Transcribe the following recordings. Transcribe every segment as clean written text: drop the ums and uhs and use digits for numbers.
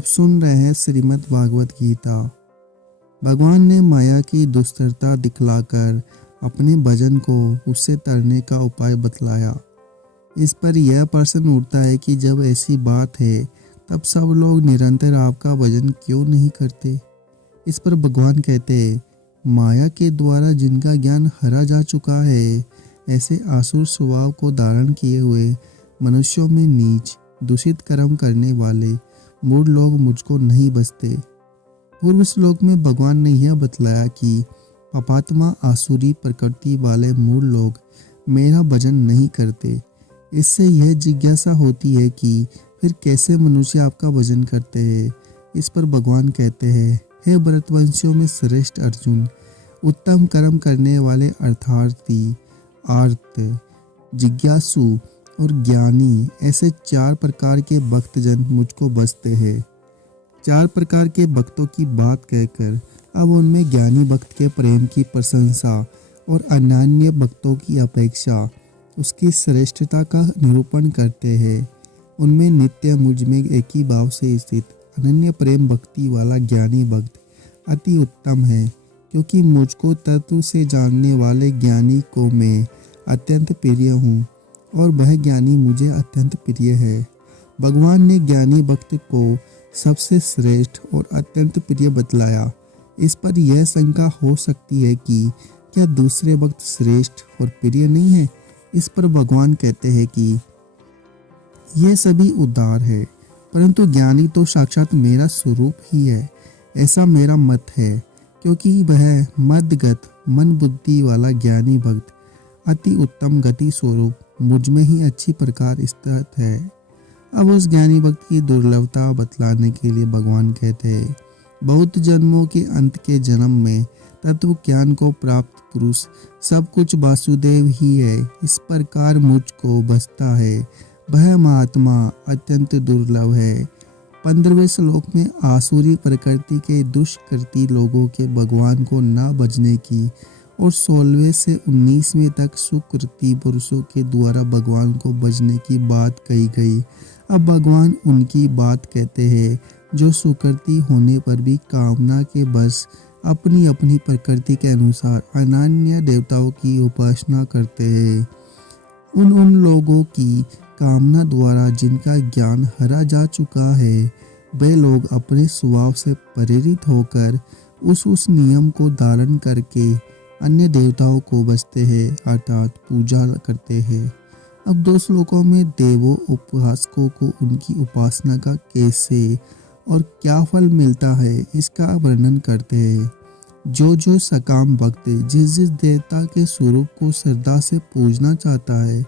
आप सुन रहे हैं श्रीमद् भागवत गीता। भगवान ने माया की दुष्टता दिखलाकर अपने भजन को उससे तरने का उपाय बतलाया। इस पर यह प्रश्न उठता है कि जब ऐसी बात है तब सब लोग निरंतर आपका भजन क्यों नहीं करते। इस पर भगवान कहते हैं, माया के द्वारा जिनका ज्ञान हरा जा चुका है, ऐसे आसुर स्वभाव को धारण किए हुए मनुष्यों में नीच दूषित कर्म करने वाले मूढ़ लोग मुझको नहीं बसते। पूर्व श्लोक में भगवान ने यह बतलाया कि पापात्मा आसुरी प्रकृति वाले मूढ़ लोग मेरा भजन नहीं करते। इससे यह जिज्ञासा होती है कि फिर कैसे मनुष्य आपका भजन करते हैं। इस पर भगवान कहते हैं, हे भरतवंशियों में श्रेष्ठ अर्जुन, उत्तम कर्म करने वाले अर्थार्थी, आर्त, जिज्ञासु और ज्ञानी, ऐसे 4 प्रकार के भक्तजन मुझको बसते हैं। 4 प्रकार के भक्तों की बात कहकर अब उनमें ज्ञानी भक्त के प्रेम की प्रशंसा और अनन्य भक्तों की अपेक्षा उसकी श्रेष्ठता का निरूपण करते हैं। उनमें नित्य मुझ में एक ही भाव से स्थित अनन्य प्रेम भक्ति वाला ज्ञानी भक्त अति उत्तम है, क्योंकि मुझको तत्व से जानने वाले ज्ञानी को मैं अत्यंत प्रिय हूँ और वह ज्ञानी मुझे अत्यंत प्रिय है। भगवान ने ज्ञानी भक्त को सबसे श्रेष्ठ और अत्यंत प्रिय बतलाया। इस पर यह शंका हो सकती है कि क्या दूसरे भक्त श्रेष्ठ और प्रिय नहीं है। इस पर भगवान कहते हैं कि ये सभी उदार है, परंतु ज्ञानी तो साक्षात मेरा स्वरूप ही है, ऐसा मेरा मत है, क्योंकि वह मदगत मन बुद्धि वाला ज्ञानी भक्त अति उत्तम गति स्वरूप मुझ में ही अच्छी प्रकार स्थित है। अब उस ज्ञानी भक्त की दुर्लभता बतलाने के लिए भगवान कहते हैं, बहुत जन्मों के अंत के जन्म में तत्व ज्ञान को प्राप्त पुरुष सब कुछ वासुदेव ही है। इस प्रकार मुझको बसता है, वह महात्मा अत्यंत दुर्लभ है। 15वें श्लोक में आसुरी प्रकृति के दुष्कृति लोगों के भगवान को न भजने की और 16वें से 19वें तक सुकृति पुरुषों के द्वारा भगवान को भजने की बात कही गई। अब भगवान उनकी बात कहते हैं जो सुकृति होने पर भी कामना के बस अपनी अपनी प्रकृति के अनुसार अनन्य देवताओं की उपासना करते हैं। उन लोगों की कामना द्वारा जिनका ज्ञान हरा जा चुका है, वे लोग अपने स्वभाव से प्रेरित होकर उस नियम को धारण करके अन्य देवताओं को बसते हैं, अर्थात पूजा करते हैं। अब 2 श्लोकों में देवों उपासकों को उनकी उपासना का कैसे और क्या फल मिलता है इसका वर्णन करते हैं। जो सकाम भक्त जिस देवता के स्वरूप को श्रद्धा से पूजना चाहता है,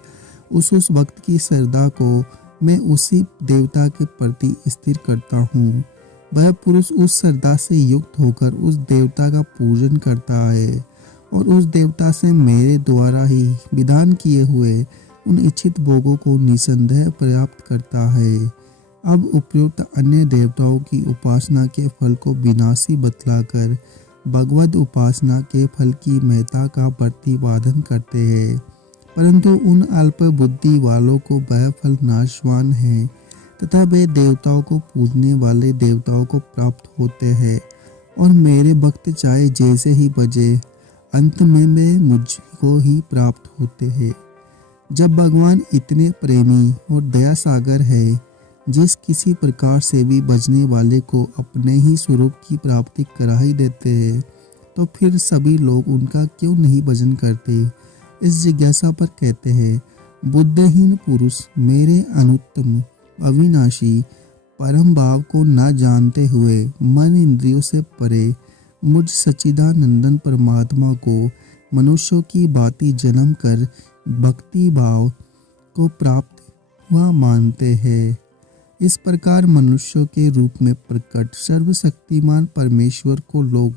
उस भक्त की श्रद्धा को मैं उसी देवता के प्रति स्थिर करता हूँ। वह पुरुष उस श्रद्धा से युक्त होकर उस देवता का पूजन करता है और उस देवता से मेरे द्वारा ही विधान किए हुए उन इच्छित भोगों को निसंदेह प्राप्त करता है। अब उपयुक्त अन्य देवताओं की उपासना के फल को विनाशी बतलाकर भगवद उपासना के फल की महत्ता का प्रतिपादन करते हैं, परंतु उन अल्प बुद्धि वालों को वह फल नाशवान है तथा वे देवताओं को पूजने वाले देवताओं को प्राप्त होते हैं और मेरे भक्त चाहे जैसे ही बजे अंत में वे मुझको ही प्राप्त होते हैं। जब भगवान इतने प्रेमी और दया सागर है, जिस किसी प्रकार से भी भजने वाले को अपने ही स्वरूप की प्राप्ति करा ही देते हैं, तो फिर सभी लोग उनका क्यों नहीं भजन करते। इस जिज्ञासा पर कहते हैं, बुद्धिहीन पुरुष मेरे अनुत्तम अविनाशी परम भाव को न जानते हुए मन इंद्रियों से परे मुझ सच्चिदानंदन परमात्मा को मनुष्यों की भांति जन्म कर भक्ति भाव को प्राप्त हुआ मानते हैं। इस प्रकार मनुष्यों के रूप में प्रकट सर्वशक्तिमान परमेश्वर को लोग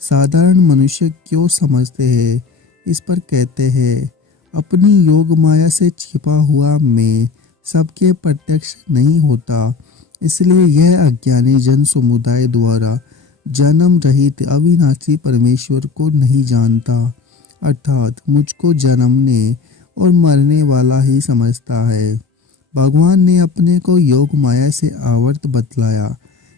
साधारण मनुष्य क्यों समझते हैं। इस पर कहते हैं, अपनी योग माया से छिपा हुआ मैं सबके प्रत्यक्ष नहीं होता, इसलिए यह अज्ञानी जन समुदाय द्वारा जन्म रहित अविनाशी परमेश्वर को नहीं जानता, अर्थात मुझको जन्मने और मरने वाला ही समझता है। भगवान ने अपने को योग माया से आवर्त बतलाया।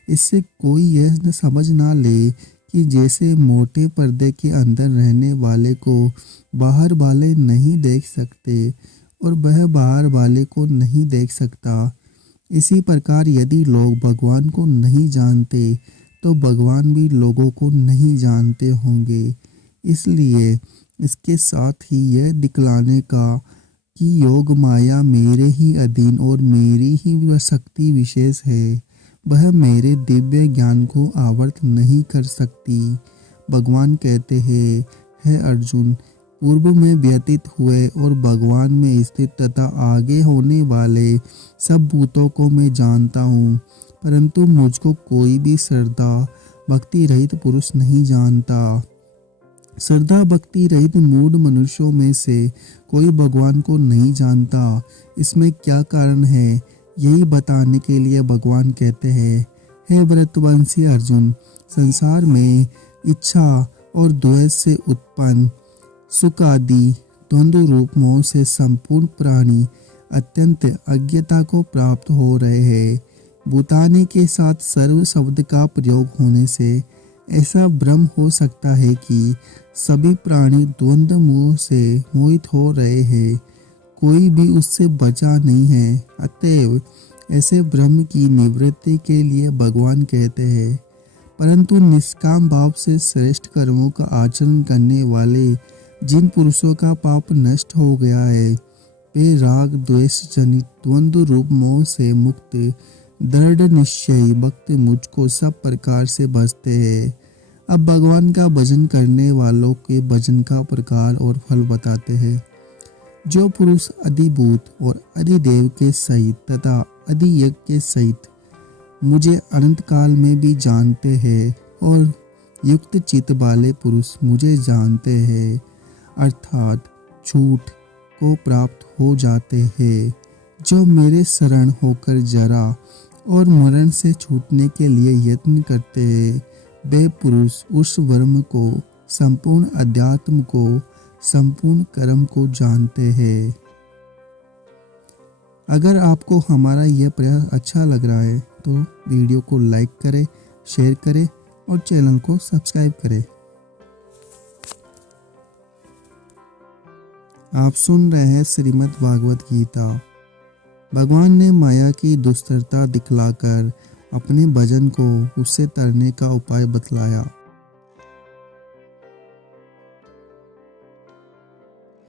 इससे कोई यह न समझ ना ले कि जैसे मोटे पर्दे के अंदर रहने वाले को बाहर वाले नहीं देख सकते और वह बाहर वाले को नहीं देख सकता, इसी प्रकार यदि लोग भगवान को नहीं जानते तो भगवान भी लोगों को नहीं जानते होंगे। इसलिए इसके साथ ही यह दिखलाने का कि योग माया मेरे ही अधीन और मेरी ही वह शक्ति विशेष है, वह मेरे दिव्य ज्ञान को आवर्त नहीं कर सकती। भगवान कहते हैं, हे अर्जुन, पूर्व में व्यतीत हुए और भगवान में स्थित तथा आगे होने वाले सब भूतों को मैं जानता हूँ, परंतु मुझको कोई भी श्रद्धा भक्ति रहित पुरुष नहीं जानता। श्रद्धा भक्ति रहित मूढ़ मनुष्यों में से कोई भगवान को नहीं जानता। इसमें क्या कारण है, यही बताने के लिए भगवान कहते हैं, हे व्रतवंशी अर्जुन, संसार में इच्छा और द्वेष से उत्पन्न सुख आदि द्वंद्व रूप मोह से संपूर्ण प्राणी अत्यंत अज्ञता को प्राप्त हो रहे हैं। भूतानी के साथ सर्व शब्द का प्रयोग होने से ऐसा भ्रम हो सकता है कि सभी प्राणी द्वंद्व मोह से मोहित हो रहे हैं, कोई भी उससे बचा नहीं है। अतएव ऐसे भ्रम की निवृत्ति के लिए भगवान कहते हैं, परंतु निष्काम भाव से श्रेष्ठ कर्मों का आचरण करने वाले जिन पुरुषों का पाप नष्ट हो गया है, वे राग द्वेष जनित द्वंद्व रूप मोह से मुक्त दृढ़ निश्चयी भक्त मुझको सब प्रकार से भजते हैं। अब भगवान का भजन करने वालों के भजन का प्रकार और फल बताते हैं। जो पुरुष अधिभूत और अधिदेव के सहित तथा अधियज्ञ के सहित मुझे अनंत काल में भी जानते हैं और युक्त चित्त वाले पुरुष मुझे जानते हैं, अर्थात झूठ को प्राप्त हो जाते हैं, जो मेरे शरण होकर जरा और मरण से छूटने के लिए यत्न करते हैं, वे पुरुष उस ब्रह्म को, संपूर्ण अध्यात्म को, संपूर्ण कर्म को जानते हैं। अगर आपको हमारा यह प्रयास अच्छा लग रहा है तो वीडियो को लाइक करें, शेयर करें और चैनल को सब्सक्राइब करें। आप सुन रहे हैं श्रीमद् भागवत गीता। भगवान ने माया की दुष्टता दिखलाकर अपने भजन को उससे तरने का उपाय बतलाया।